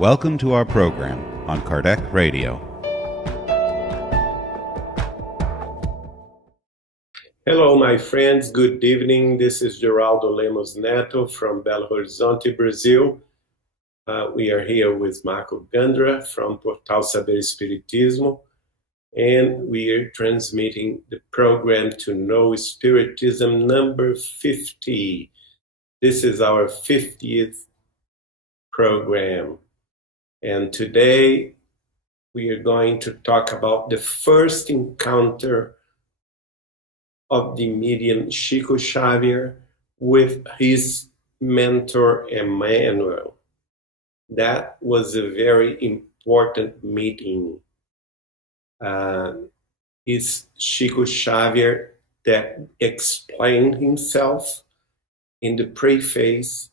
Welcome to our program on Kardec Radio. Hello, my friends. Good evening. This is Geraldo Lemos Neto from Belo Horizonte, Brazil. We are here with Marco Gandra from Portal Sobre Espiritismo, and we are transmitting the program To Know Spiritism number 50. This is our 50th program, and today we are going to talk about the first encounter of the medium Chico Xavier with his mentor Emmanuel. That was a very important meeting. It's Chico Xavier that explained himself in the preface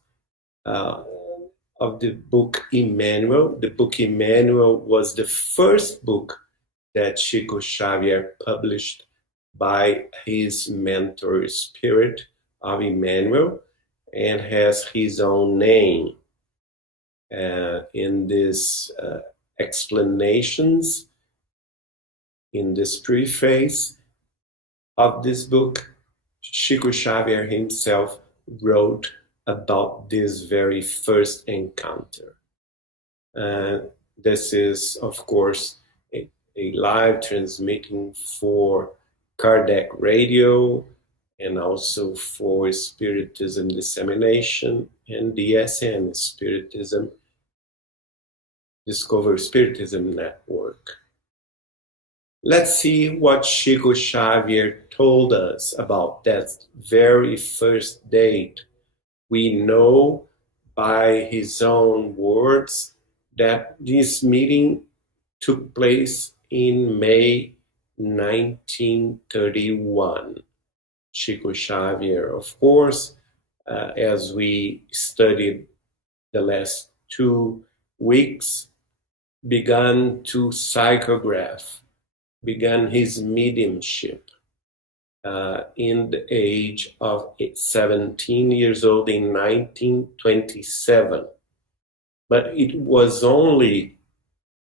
of the book Emmanuel. The book Emmanuel was the first book that Chico Xavier published by his mentor spirit of Emmanuel, and has his own name. In these explanations, in this preface of this book, Chico Xavier himself wrote about this very first encounter. This is, of course, a live transmitting for Kardec Radio and also for Spiritism Dissemination and DSN, Spiritism Discover Spiritism Network. Let's see what Chico Xavier told us about that very first date. We know by his own words that this meeting took place in May 1931. Chico Xavier, of course, as we studied the last 2 weeks, began to psychograph, began his mediumship in the age of 17 years old in 1927. But it was only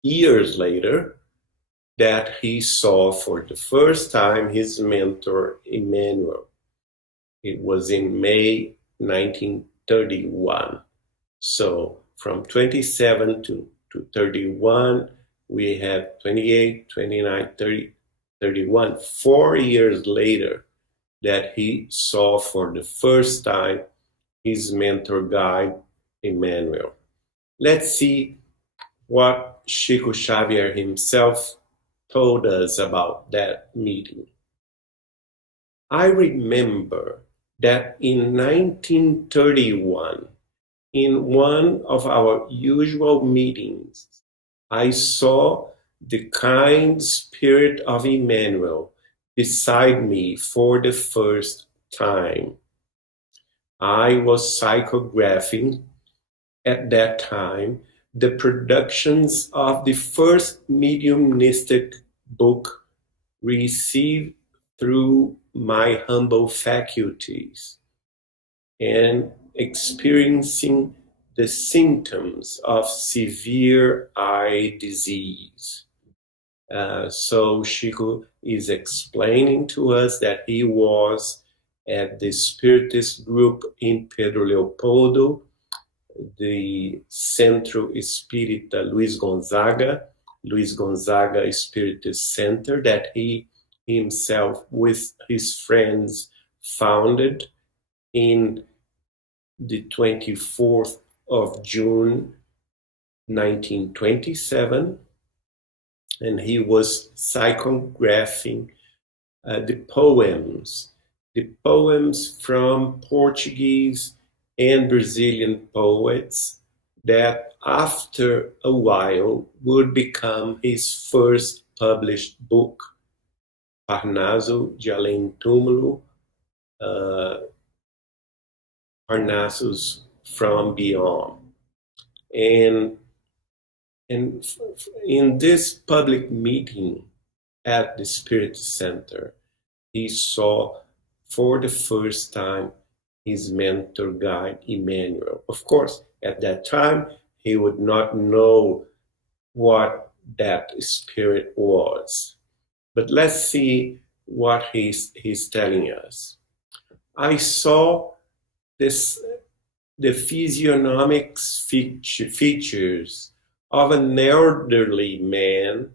years later that he saw for the first time his mentor Emmanuel. It was in May 1931. So from 27 to 31, we have 28, 29, 30, 31, 4 years later that he saw for the first time his mentor guide, Emmanuel. Let's see what Chico Xavier himself told us about that meeting. I remember that in 1931, in one of our usual meetings, I saw the kind spirit of Emmanuel beside me for the first time. I was psychographing at that time the productions of the first mediumistic book received through my humble faculties and experiencing the symptoms of severe eye disease. So Chico is explaining to us that he was at the Spiritist group in Pedro Leopoldo, the Centro Espírita Luiz Gonzaga Spiritist Center, that he himself with his friends founded in the 24th of June 1927, and he was psychographing the poems from Portuguese and Brazilian poets that after a while would become his first published book, Parnaso de Além Túmulo, Parnassus from Beyond. And in this public meeting at the Spirit Center, he saw for the first time his mentor guide, Emmanuel. Of course, at that time, he would not know what that spirit was. But let's see what he's telling us. I saw the physiognomic features of an elderly man,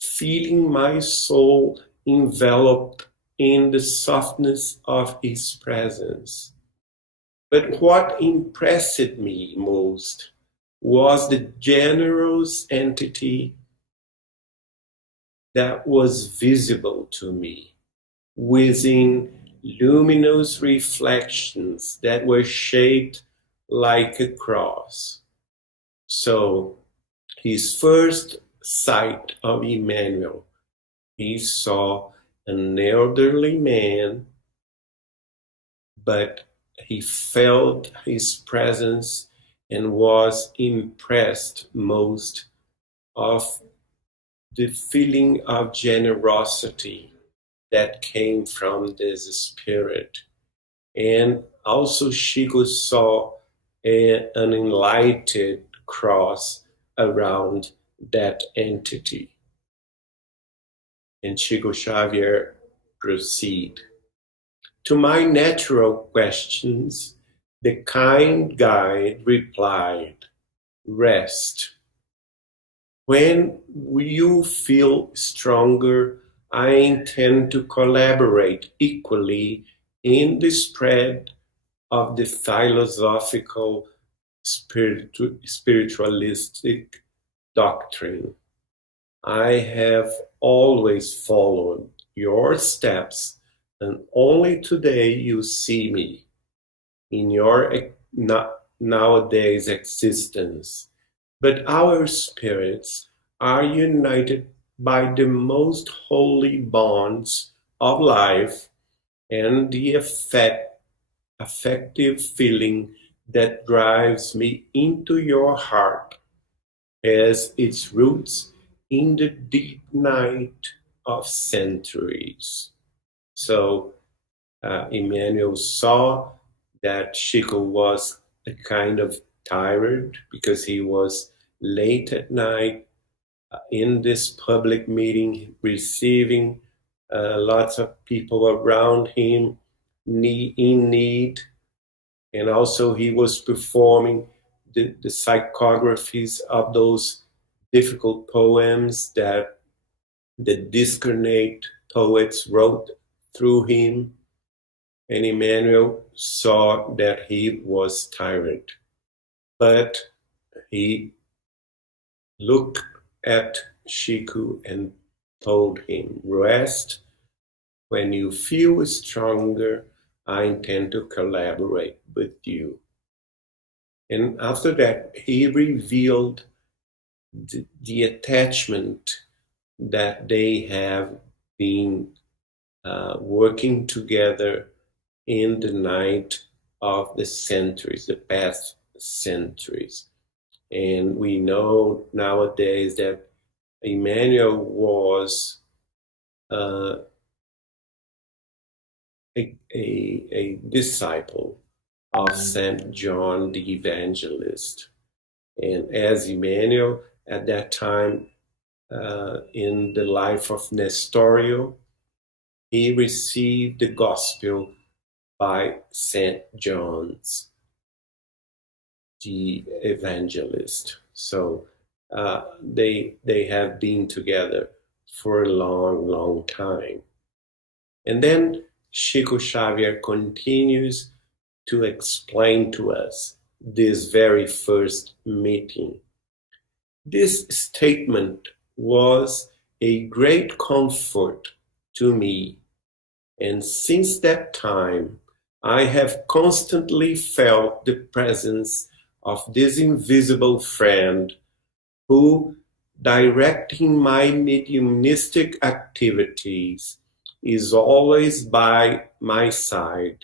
feeling my soul enveloped in the softness of his presence. But what impressed me most was the generous entity that was visible to me within luminous reflections that were shaped like a cross. So his first sight of Emmanuel, he saw an elderly man, but he felt his presence and was impressed most of the feeling of generosity that came from this spirit. And also Chico saw an enlightened cross around that entity. And Chico Xavier proceed. To my natural questions, the kind guide replied, rest. When you feel stronger, I intend to collaborate equally in the spread of the philosophical spiritualistic doctrine. I have always followed your steps, and only today you see me in your nowadays existence. But our spirits are united by the most holy bonds of life and the affective feeling that drives me into your heart has its roots in the deep night of centuries. So Emmanuel saw that Chico was a kind of tired because he was late at night in this public meeting, receiving lots of people around him in need. And also he was performing the psychographies of those difficult poems that the discarnate poets wrote through him. And Emmanuel saw that he was tired. But he looked at Chico and told him, rest. When you feel stronger, I intend to collaborate with you. And after that, he revealed the attachment that they have been working together in the night of the centuries, the past centuries. And we know nowadays that Emmanuel was a disciple of Saint John the Evangelist. And as Emmanuel, at that time, in the life of Nestorio, he received the gospel by Saint John's the Evangelist. So they have been together for a long, long time. And then Chico Xavier continues to explain to us this very first meeting. This statement was a great comfort to me, and since that time, I have constantly felt the presence of this invisible friend who, directing my mediumistic activities, is always by my side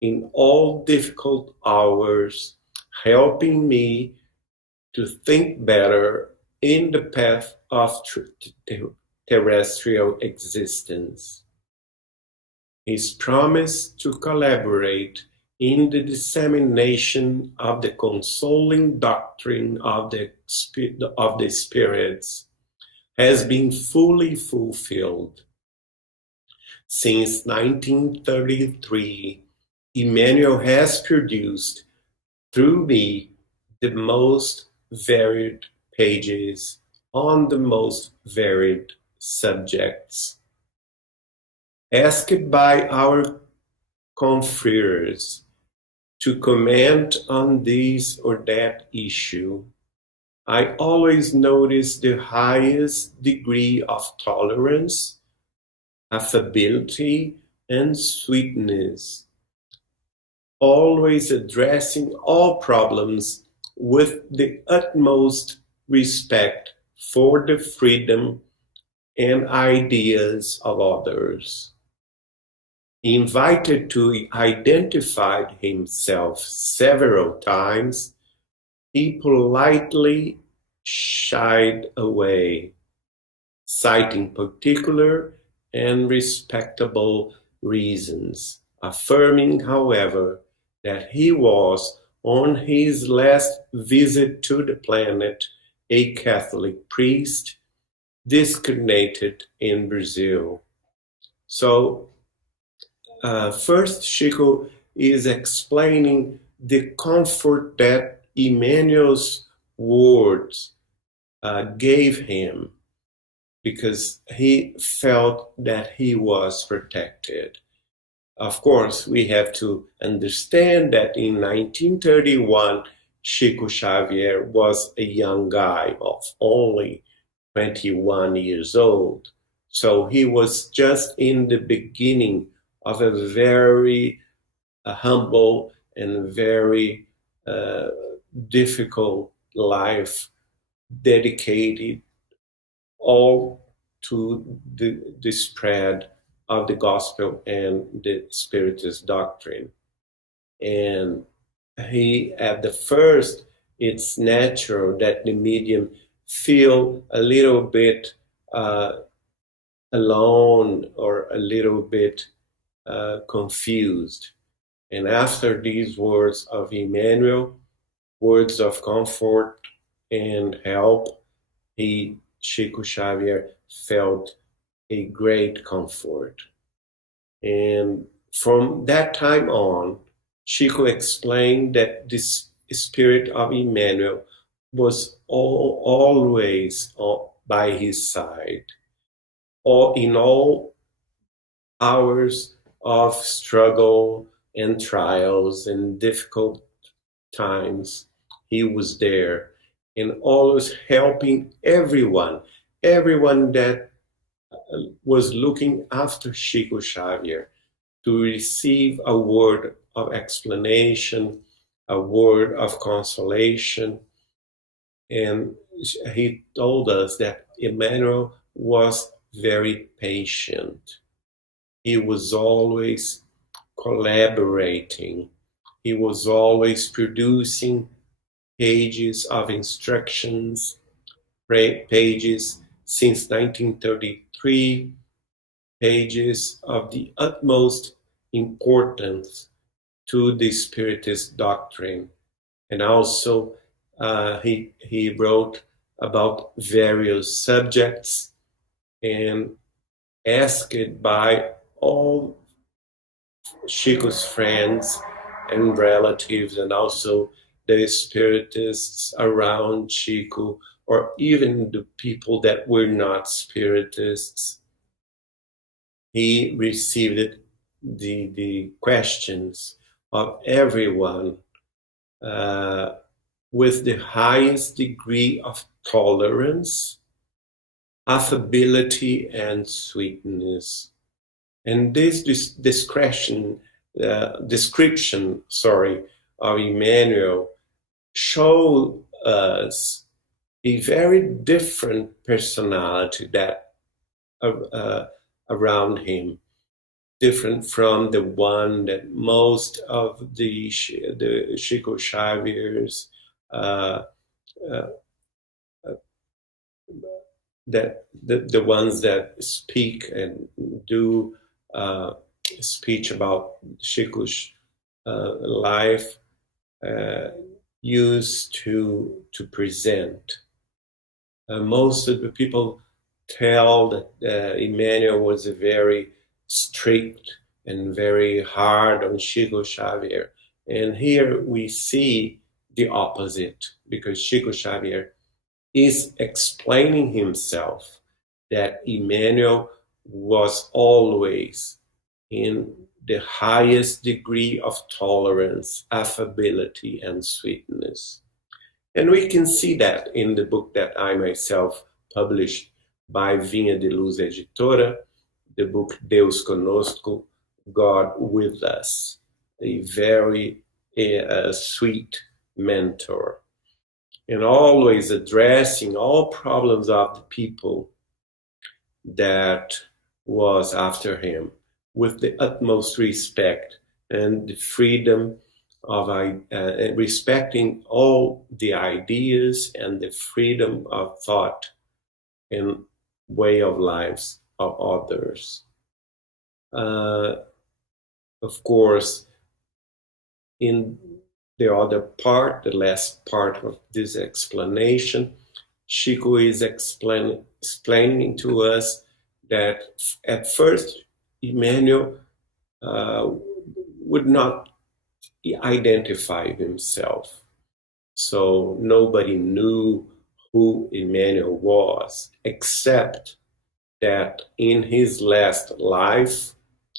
in all difficult hours, helping me to think better in the path of terrestrial existence. His promise to collaborate in the dissemination of the consoling doctrine of the spirits has been fully fulfilled. Since 1933, Emmanuel has produced through me the most varied pages on the most varied subjects. Asked by our confreres to comment on this or that issue, I always notice the highest degree of tolerance, affability, and sweetness, always addressing all problems with the utmost respect for the freedom and ideas of others. He invited to identify himself several times. He politely shied away, citing particular and respectable reasons, affirming, however, that he was, on his last visit to the planet, a Catholic priest discarnated in Brazil. So, first, Chico is explaining the comfort that Emmanuel's words gave him, because he felt that he was protected. Of course, we have to understand that in 1931, Chico Xavier was a young guy of only 21 years old. So he was just in the beginning of a very humble and very difficult life, dedicated all to the spread of the gospel and the Spiritist doctrine. And he, at the first, it's natural that the medium feel a little bit alone or a little bit confused. And after these words of Emmanuel, words of comfort and help, Chico Xavier felt a great comfort. And from that time on, Chico explained that this spirit of Emmanuel was always by his side, or in all hours of struggle and trials and difficult times, he was there and always helping everyone that was looking after Chico Xavier to receive a word of explanation, a word of consolation. And he told us that Emmanuel was very patient. He was always collaborating. He was always producing pages of instructions, pages since 1933, pages of the utmost importance to the Spiritist doctrine. And also he wrote about various subjects and asked by all Chico's friends and relatives, and also the Spiritists around Chico, or even the people that were not Spiritists. He received the questions of everyone with the highest degree of tolerance, affability, and sweetness. And this description of Emmanuel showed us a very different personality that around him, different from the one that most of the Chico Xavier's that the ones that speak and do speech about Chico's life used to present. Most of the people tell that Emmanuel was a very strict and very hard on Chico Xavier. And here we see the opposite, because Chico Xavier is explaining himself that Emmanuel was always in the highest degree of tolerance, affability, and sweetness. And we can see that in the book that I myself published by Vinha de Luz Editora, the book Deus Conosco, God with Us, a very sweet mentor, and always addressing all problems of the people that was after him with the utmost respect and the freedom of respecting all the ideas and the freedom of thought and way of lives of others. Of course, in the other part, the last part of this explanation, Chico is explaining to us that at first Emmanuel would not identify himself. So nobody knew who Emmanuel was, except that in his last life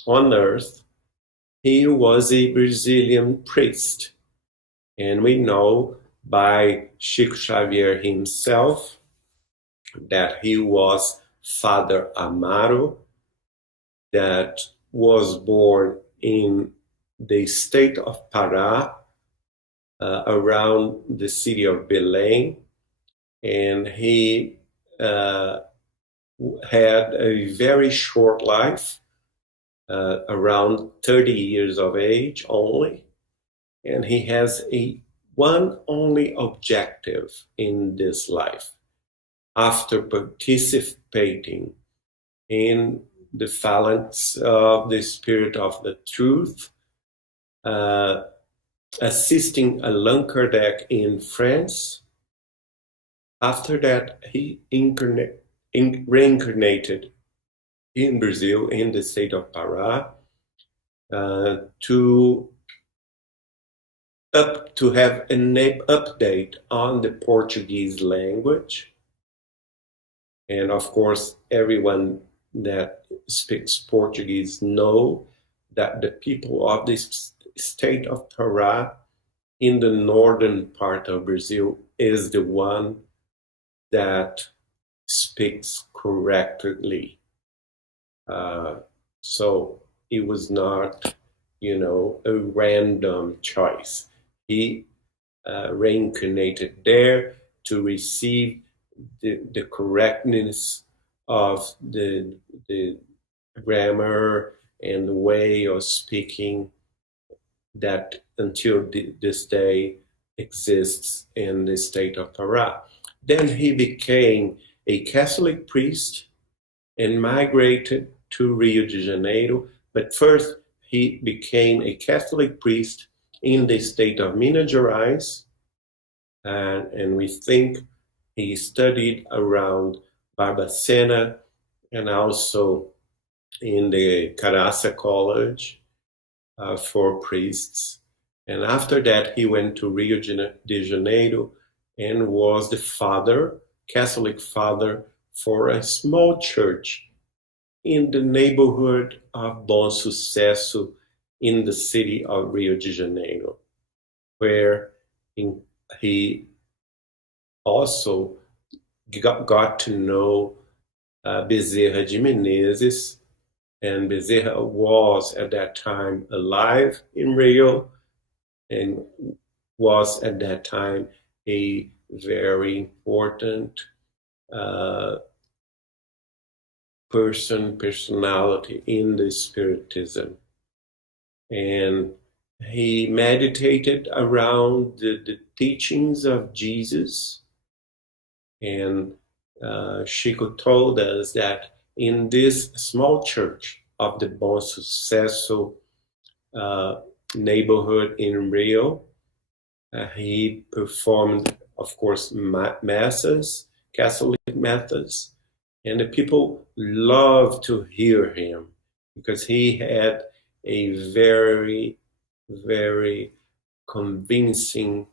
on earth, he was a Brazilian priest. And we know by Chico Xavier himself that he was Father Amaro, that was born in the state of Pará, around the city of Belém, and he had a very short life, around 30 years of age only, and he has one only objective in this life. After participating in the phalanx of the Spirit of the Truth, assisting Allan Kardec in France. After that, he reincarnated in Brazil, in the state of Pará, to have an update on the Portuguese language. And of course, everyone that speaks Portuguese know that the people of this state of Pará in the northern part of Brazil is the one that speaks correctly. So it was not, a random choice. He reincarnated there to receive the correctness of the grammar and the way of speaking that until this day exists in the state of Pará. Then he became a Catholic priest and migrated to Rio de Janeiro. But first, he became a Catholic priest in the state of Minas Gerais. And we think he studied around Barbacena and also in the Caraça College for priests. And after that, he went to Rio de Janeiro and was the Catholic father for a small church in the neighborhood of Bom Sucesso in the city of Rio de Janeiro, where he also got to know Bezerra de Menezes, and Bezerra was at that time alive in Rio and was at that time a very important personality in the Spiritism. And he meditated around the teachings of Jesus. And Chico told us that in this small church of the Bom Sucesso neighborhood in Rio. He performed, of course, masses, Catholic masses, and the people loved to hear him because he had a very, very convincing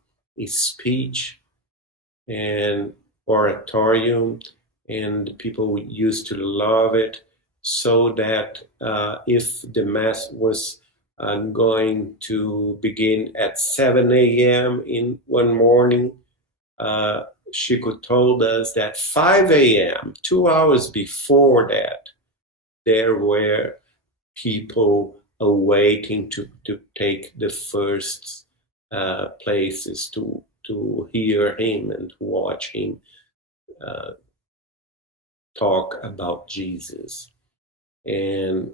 speech and oratorium, and people used to love it, so that if the mass was going to begin at 7 a.m. in one morning, Chico told us that 5 a.m., 2 hours before that, there were people awaiting to take the first places to hear him and to watch him talk about Jesus. And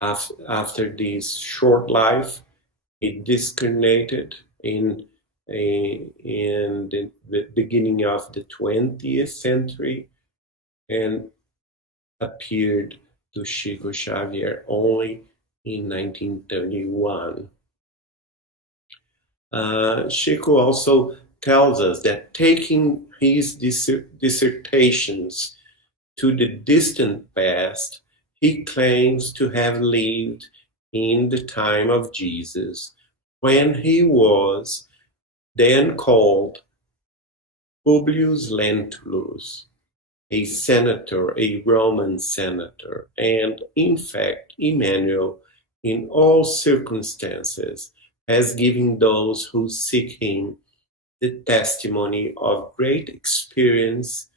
after this short life, he discarnated in the beginning of the 20th century and appeared to Chico Xavier only in 1931. Chico also tells us that taking his dissertations to the distant past, he claims to have lived in the time of Jesus, when he was then called Publius Lentulus, a senator, a Roman senator, and in fact, Emmanuel, in all circumstances, has given those who seek him the testimony of great experience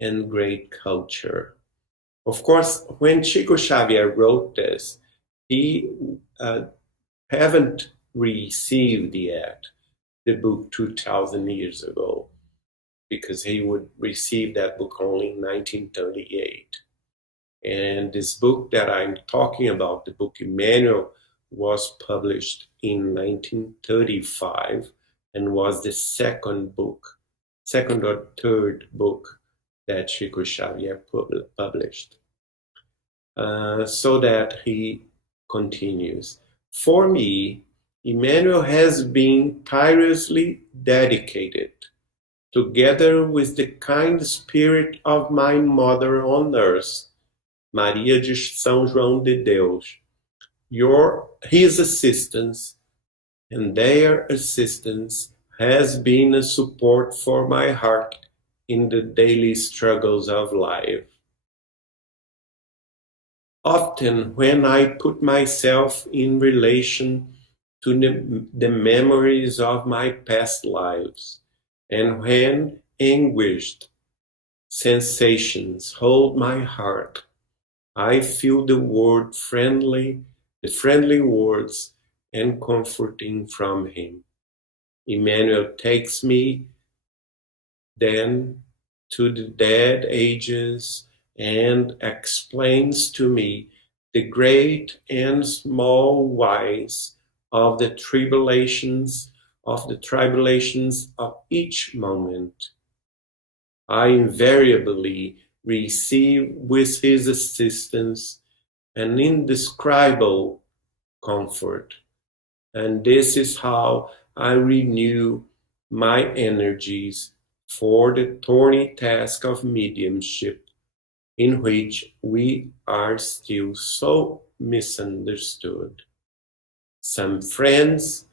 and great culture. Of course, when Chico Xavier wrote this, he haven't received yet the book 2,000 years ago, because he would receive that book only in 1938. And this book that I'm talking about, the book Emmanuel, was published in 1935 and was the second or third book that Chico Xavier published. So that he continues. For me, Emmanuel has been tirelessly dedicated, together with the kind spirit of my mother on earth, Maria de São João de Deus, his assistance and their assistance has been a support for my heart in the daily struggles of life. Often when I put myself in relation to the memories of my past lives, and when anguished sensations hold my heart, I feel the friendly words and comforting from him. Emmanuel takes me then to the dead ages and explains to me the great and small whys of the tribulations of each moment. I invariably receive with his assistance an indescribable comfort, and this is how I renew my energies for the thorny task of mediumship, in which we are still so misunderstood. Some friends,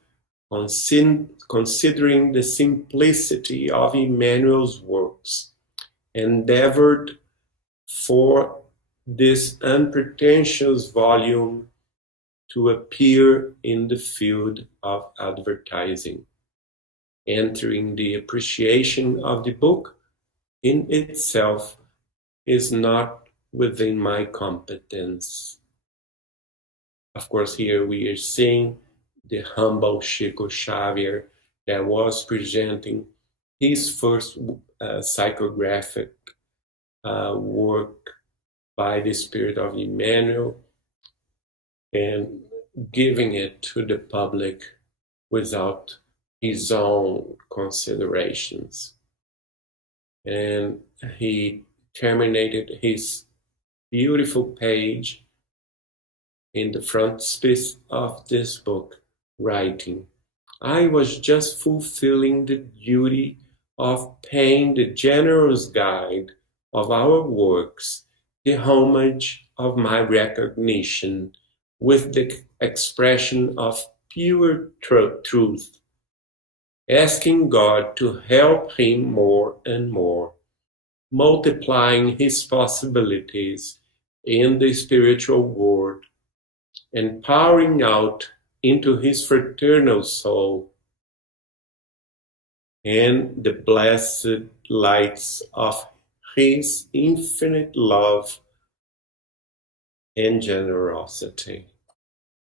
considering the simplicity of Emmanuel's works, endeavored for this unpretentious volume to appear in the field of advertising. Entering the appreciation of the book in itself is not within my competence. Of course, here we are seeing the humble Chico Xavier that was presenting his first psychographic work by the Spirit of Emmanuel and giving it to the public without his own considerations. And he terminated his beautiful page in the frontispiece of this book writing, I was just fulfilling the duty of paying the generous guide of our works the homage of my recognition with the expression of pure truth, asking God to help him more and more, multiplying his possibilities in the spiritual world and pouring out into his fraternal soul and the blessed lights of his infinite love and generosity.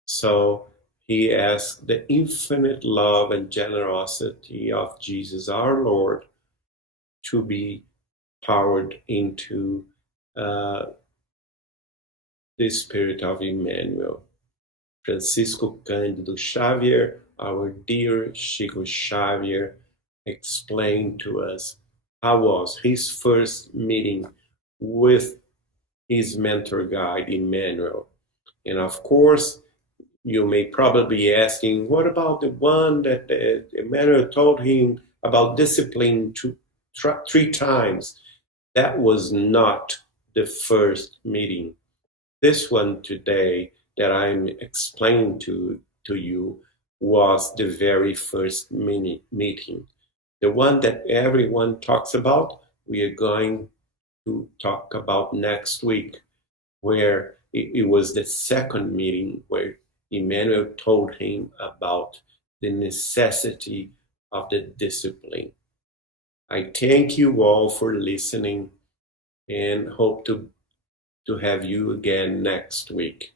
So he asked the infinite love and generosity of Jesus our Lord to be powered into the spirit of Emmanuel. Francisco Cândido Xavier, our dear Chico Xavier, explained to us how was his first meeting with his mentor guide, Emmanuel. And of course, you may probably be asking, what about the one that Emmanuel told him about discipline 3 times? That was not the first meeting. This one today that I'm explaining to you was the very first meeting. The one that everyone talks about, we are going to talk about next week, where it was the second meeting where Emmanuel told him about the necessity of the discipline. I thank you all for listening and hope to have you again next week.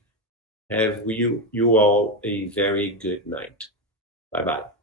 Have you all a very good night. Bye-bye.